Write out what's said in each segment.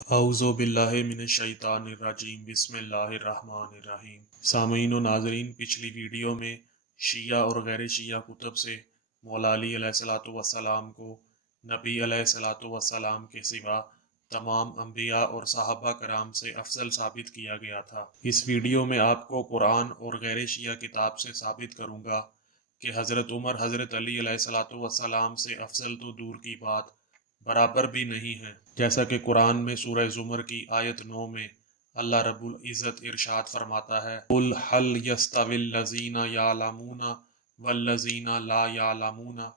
अऊज़ु बिल्लाहि मिनश्शैतानिर्रजीम बिस्मिल्लाहिर्रहमानिर्रहीम। सामीन व नाज़रीन, पिछली वीडियो में शिया और गैर शिया कुतुब से मौला अली अलैहिस्सलातु वस्सलाम को नबी अलैहिस्सलातु वस्सलाम के सिवा तमाम अम्बिया और सहाबा कराम से अफजल साबित किया गया था। इस वीडियो में आपको कुरान और गैर शिया किताब से साबित करूँगा कि हज़रत उमर हज़रत अली अलैहिस्सलातु वस्सलाम से अफजल तो दूर की बात बराबर भी नहीं है। जैसा कि कुरान में सूरह ज़ुमर की आयत 9 में अल्लाह रब्बुल इज़्ज़त इरशाद फरमाता है, कुल हल यस्तविल लज़ीना यालमूना वल्लज़ीना ला यालमूना।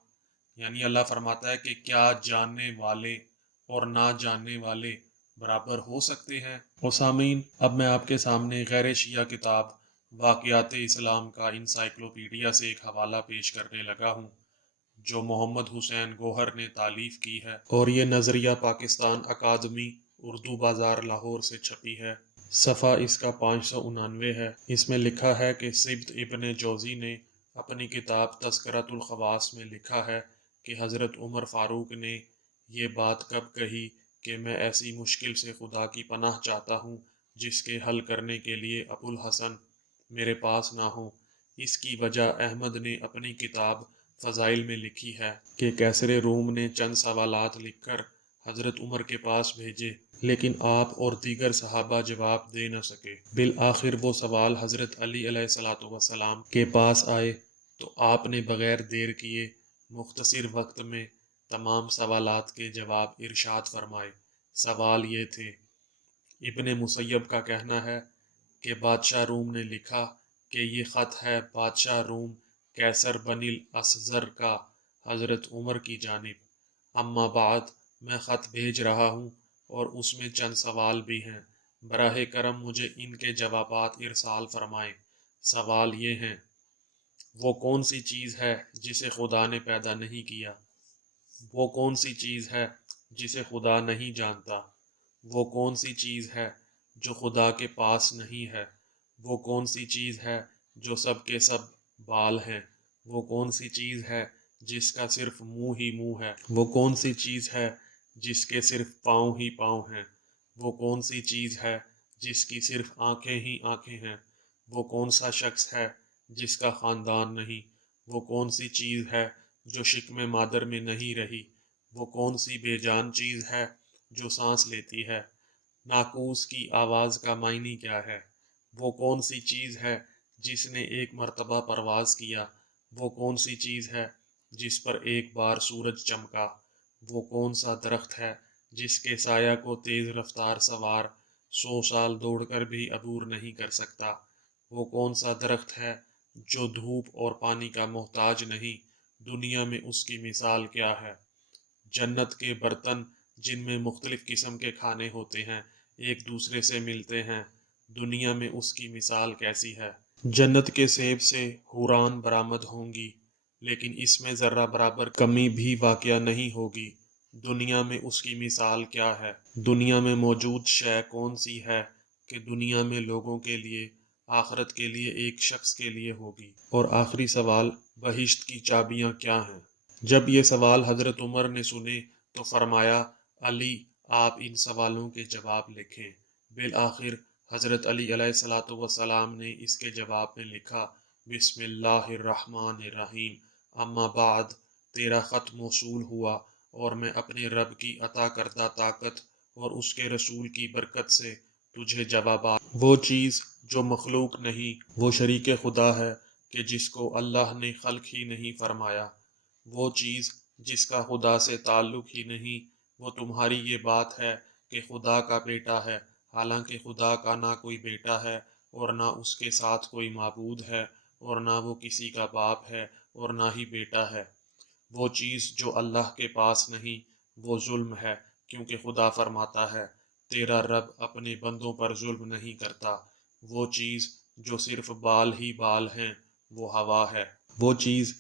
यानी अल्लाह फरमाता है कि क्या जानने वाले और ना जानने वाले बराबर हो सकते हैं। और सामीन, अब मैं आपके सामने गैर शिया किताब वाक़ियात इस्लाम का इंसाइक्लोपीडिया से एक हवाला पेश करने लगा हूँ, जो मोहम्मद हुसैन गोहर ने तालीफ की है, और ये नज़रिया पाकिस्तान अकादमी उर्दू बाज़ार लाहौर से छपी है। सफ़ा इसका 599 है। इसमें लिखा है कि सिब्त इब्न जोज़ी ने अपनी किताब तज़किरतुल ख़वास में लिखा है कि हज़रत उमर फ़ारूक ने ये बात कब कही कि मैं ऐसी मुश्किल से खुदा की पनाह चाहता हूँ जिसके हल करने के लिए अबुल हसन मेरे पास ना हो। इसकी वजह अहमद ने अपनी किताब फ़ज़ाइल में लिखी है कि कैसर रूम ने चंद सवालात लिखकर हज़रत उमर के पास भेजे, लेकिन आप और दीगर सहाबा जवाब दे न सके। बिल आखिर वो सवाल हज़रत अली अलैहिस्सलातु वस्सलाम के पास आए तो आपने बग़ैर देर किए मुख्तसर वक्त में तमाम सवालात के जवाब इरशाद फरमाए। सवाल ये थे, इब्न मुसय्यब का कहना है कि बादशाह रूम ने लिखा कि ये ख़त है बादशाह रूम कैसर बनिल असज़र का हज़रत उमर की जानिब। अम्मा बाद मैं ख़त भेज रहा हूँ और उसमें चंद सवाल भी हैं। बराह करम मुझे इनके जवाबात इरसाल फरमाएँ। सवाल ये हैं, वो कौन सी चीज़ है जिसे खुदा ने पैदा नहीं किया? वो कौन सी चीज़ है जिसे खुदा नहीं जानता? वो कौन सी चीज़ है जो खुदा के पास नहीं है? वो कौन सी चीज़ है जो सब के सब बाल हैं? वो कौन सी चीज़ है जिसका सिर्फ मुंह ही मुंह है? वो कौन सी चीज़ है जिसके सिर्फ पाँव ही पाँव हैं? वो कौन सी चीज़ है जिसकी सिर्फ आंखें ही आंखें हैं? वो कौन सा शख्स है जिसका ख़ानदान नहीं? वो कौन सी चीज़ है जो शिकमे मादर में नहीं रही? वो कौन सी बेजान चीज़ है जो सांस लेती है? नाकूस की आवाज़ का मायने क्या है? वो कौन सी चीज़ है जिसने एक मर्तबा परवाज़ किया? वो कौन सी चीज़ है जिस पर एक बार सूरज चमका? वो कौन सा दरख्त है जिसके साया को तेज़ रफ्तार सवार 100 साल दौड़कर भी अबूर नहीं कर सकता? वो कौन सा दरख्त है जो धूप और पानी का मोहताज नहीं? दुनिया में उसकी मिसाल क्या है? जन्नत के बर्तन जिनमें मुख्तलिफ़ किस्म के खाने होते हैं एक दूसरे से मिलते हैं, दुनिया में उसकी मिसाल कैसी है? जन्नत के सेब से हुरान बरामद होंगी, लेकिन इसमें ज़र्रा बराबर कमी भी वाक़या नहीं होगी। दुनिया में उसकी मिसाल क्या है? दुनिया में मौजूद शय कौन सी है कि दुनिया में लोगों के लिए, आखिरत के लिए एक शख्स के लिए होगी? और आखिरी सवाल, बहिश्त की चाबियाँ क्या हैं? जब ये सवाल हज़रत उमर ने सुने तो फरमाया, अली, आप इन सवालों के जवाब लिखें। बिल आखिर हज़रत अली अलैहिस्सलातु वस्सलाम ने इसके जवाब में लिखा, बिस्मिल्लाहिर्रहमानिर्रहीम, अम्मा बाद, तेरा ख़त मौसूल हुआ और मैं अपने रब की अता करदा ताकत और उसके रसूल की बरकत से तुझे जवाब, वो चीज़ जो मखलूक नहीं, वो शरीक खुदा है कि जिसको अल्लाह ने खल्क ही नहीं फरमाया। वो चीज़ जिसका खुदा से ताल्लुक़ ही नहीं, वो तुम्हारी ये बात है कि खुदा का बेटा है, हालांकि खुदा का ना कोई बेटा है और ना उसके साथ कोई माबूद है और ना वो किसी का बाप है और ना ही बेटा है। वो चीज़ जो अल्लाह के पास नहीं, वो जुल्म है, क्योंकि खुदा फरमाता है, तेरा रब अपने बंदों पर जुल्म नहीं करता। वो चीज़ जो सिर्फ बाल ही बाल हैं, वो हवा है। वो चीज़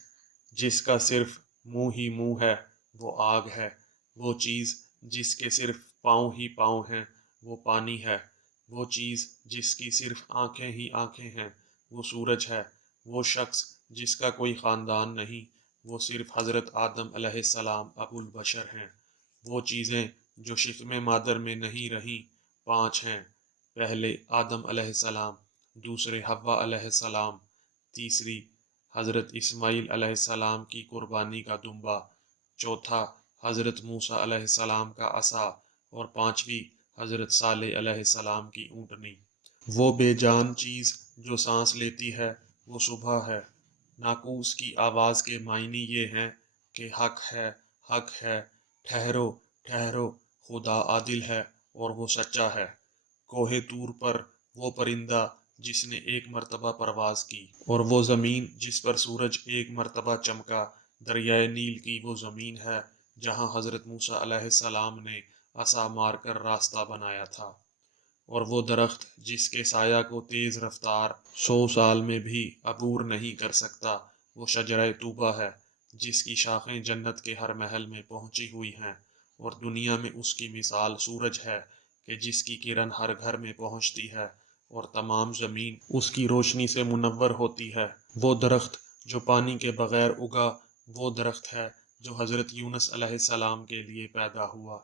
जिसका सिर्फ मुंह ही मुंह है, वो आग है। वो चीज़ जिसके सिर्फ पाँव ही पाँव हैं, वो पानी है। वो चीज़ जिसकी सिर्फ आंखें ही आंखें हैं, वो सूरज है। वो शख्स जिसका कोई ख़ानदान नहीं, वो सिर्फ हज़रत आदम अलैहिस्सलाम अबुल बशर हैं। वो चीज़ें جو شکم مادر میں نہیں رہیں 5 ہیں۔ پہلے آدم علیہ السلام، دوسرے حوا علیہ السلام، تیسری حضرت اسماعیل علیہ السلام کی قربانی کا دمبا، چوتھا حضرت موسیٰ علیہ السلام کا عصا، اور 5ویں حضرت صالح علیہ السلام کی اونٹنی۔ وہ بے جان چیز جو سانس لیتی ہے وہ صبح ہے۔ ناقوس کی آواز کے معنی یہ ہیں کہ حق ہے، حق ہے، ٹھہرو، ٹھہرو، خدا عادل ہے اور وہ سچا ہے۔ کوہ طور پر وہ پرندہ جس نے 1 مرتبہ پرواز کی، اور وہ زمین جس پر سورج 1 مرتبہ چمکا، دریائے نیل کی وہ زمین ہے جہاں حضرت موسیٰ علیہ السلام نے عصا مار کر راستہ بنایا تھا، اور وہ درخت جس کے سایہ کو تیز رفتار 100 سال میں بھی عبور نہیں کر سکتا، وہ شجرہ طوبہ ہے جس کی شاخیں جنت کے ہر محل میں پہنچی ہوئی ہیں، اور دنیا میں اس کی مثال سورج ہے کہ جس کی کرن ہر گھر میں پہنچتی ہے اور تمام زمین اس کی روشنی سے منور ہوتی ہے۔ وہ درخت جو پانی کے بغیر اگا وہ درخت ہے جو حضرت یونس علیہ السلام کے لیے پیدا ہوا۔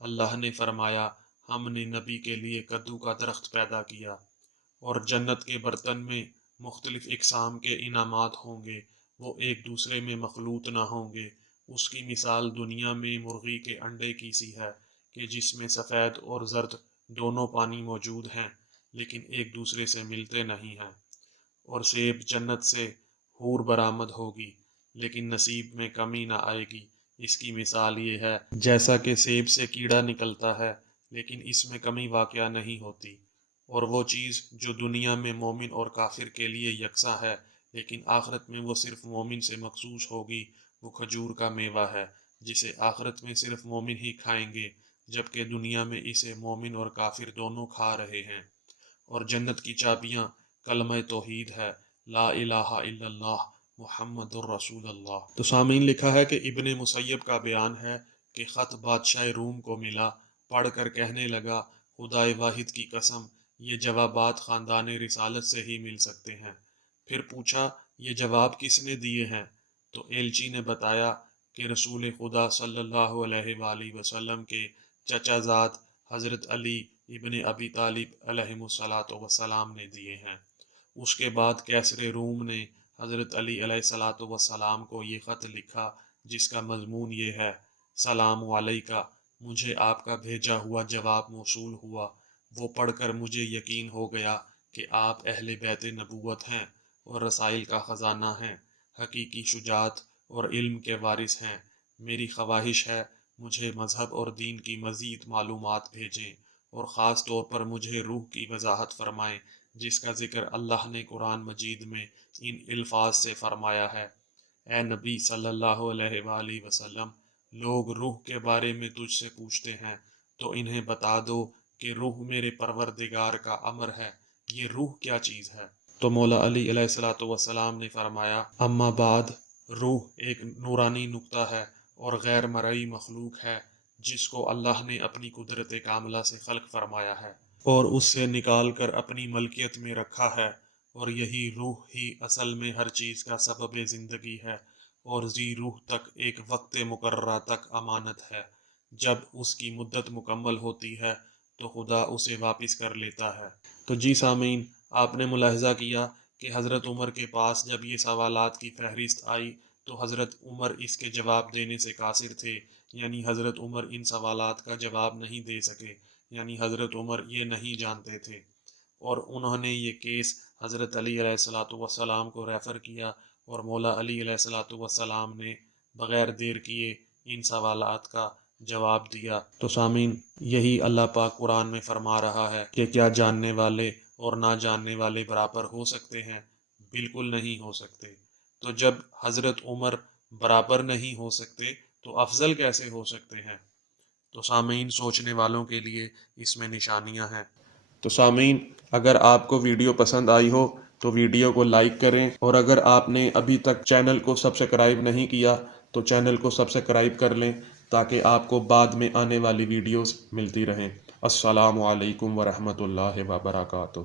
اللہ نے فرمایا، ہم نے نبی کے لیے کدو کا درخت پیدا کیا، اور جنت کے برتن میں مختلف اقسام کے انعامات ہوں گے، وہ ایک دوسرے میں مخلوط نہ ہوں گے۔ اس کی مثال دنیا میں مرغی کے انڈے کی سی ہے کہ جس میں سفید اور زرد دونوں پانی موجود ہیں لیکن ایک دوسرے سے ملتے نہیں ہیں۔ اور سیب جنت سے حور برآمد ہوگی لیکن نصیب میں کمی نہ آئے گی۔ اس کی مثال یہ ہے جیسا کہ سیب سے کیڑا نکلتا ہے لیکن اس میں کمی واقع نہیں ہوتی۔ اور وہ چیز جو دنیا میں مومن اور کافر کے لیے یکساں ہے لیکن آخرت میں وہ صرف مومن سے مخصوص ہوگی، وہ کھجور کا میوہ ہے جسے آخرت میں صرف مومن ہی کھائیں گے، جبکہ دنیا میں اسے مومن اور کافر دونوں کھا رہے ہیں۔ اور جنت کی چابیاں کلمہ توحید ہے، لا الہ الا اللہ محمد الرسول اللہ۔ تو سامعین، لکھا ہے کہ ابن مسیب کا بیان ہے کہ خط بادشاہ روم کو ملا، پڑھ کر کہنے لگا، خدائے واحد کی قسم، یہ جوابات خاندان رسالت سے ہی مل سکتے ہیں۔ پھر پوچھا، یہ جواب کس نے دیے ہیں؟ تو ایلچی نے بتایا کہ رسول خدا صلی اللہ علیہ وآلہ وسلم کے چچا زاد حضرت علی ابن ابی طالب علیہ السلام نے دیے ہیں۔ اس کے بعد کیسر روم نے حضرت علی علیہ السلام کو یہ خط لکھا جس کا مضمون یہ ہے، سلام علیکہ، مجھے آپ کا بھیجا ہوا جواب موصول ہوا۔ وہ پڑھ کر مجھے یقین ہو گیا کہ آپ اہل بیت نبوت ہیں اور رسائل کا خزانہ ہیں، حقیقی شجاعت اور علم کے وارث ہیں۔ میری خواہش ہے مجھے مذہب اور دین کی مزید معلومات بھیجیں، اور خاص طور پر مجھے روح کی وضاحت فرمائیں جس کا ذکر اللہ نے قرآن مجید میں ان الفاظ سے فرمایا ہے، اے نبی صلی اللہ علیہ وآلہ وسلم، لوگ روح کے بارے میں تجھ سے پوچھتے ہیں تو انہیں بتا دو کہ روح میرے پروردگار کا امر ہے۔ یہ روح کیا چیز ہے؟ تو مولا علی علیہ السلام نے فرمایا، اما بعد، روح ایک نورانی نقطہ ہے اور غیر مرئی مخلوق ہے جس کو اللہ نے اپنی قدرت کاملہ سے خلق فرمایا ہے اور اس سے نکال کر اپنی ملکیت میں رکھا ہے، اور یہی روح ہی اصل میں ہر چیز کا سبب زندگی ہے، اور ذی روح تک ایک وقت مقررہ تک امانت ہے۔ جب اس کی مدت مکمل ہوتی ہے تو خدا اسے واپس کر لیتا ہے۔ تو جی سامعین، آپ نے ملاحظہ کیا کہ حضرت عمر کے پاس جب یہ سوالات کی فہرست آئی تو حضرت عمر اس کے جواب دینے سے قاصر تھے، یعنی حضرت عمر ان سوالات کا جواب نہیں دے سکے، یعنی حضرت عمر یہ نہیں جانتے تھے، اور انہوں نے یہ کیس حضرت علی علیہ السلام کو ریفر کیا، اور مولا علی علیہ السلام نے بغیر دیر کیے ان سوالات کا جواب دیا۔ تو سامعین، یہی اللہ پاک قرآن میں فرما رہا ہے کہ کیا جاننے والے اور نہ جاننے والے برابر ہو سکتے ہیں؟ بالکل نہیں ہو سکتے۔ تو جب حضرت عمر برابر نہیں ہو سکتے تو افضل کیسے ہو سکتے ہیں؟ تو سامعین، سوچنے والوں کے لیے اس میں نشانیاں ہیں۔ تو سامعین، اگر آپ کو ویڈیو پسند آئی ہو تو ویڈیو کو لائک کریں، اور اگر آپ نے ابھی تک چینل کو سبسکرائب نہیں کیا تو چینل کو سبسکرائب کر لیں تاکہ آپ کو بعد میں آنے والی ویڈیوز ملتی رہیں۔ السلام علیکم ورحمۃ اللہ وبرکاتہ۔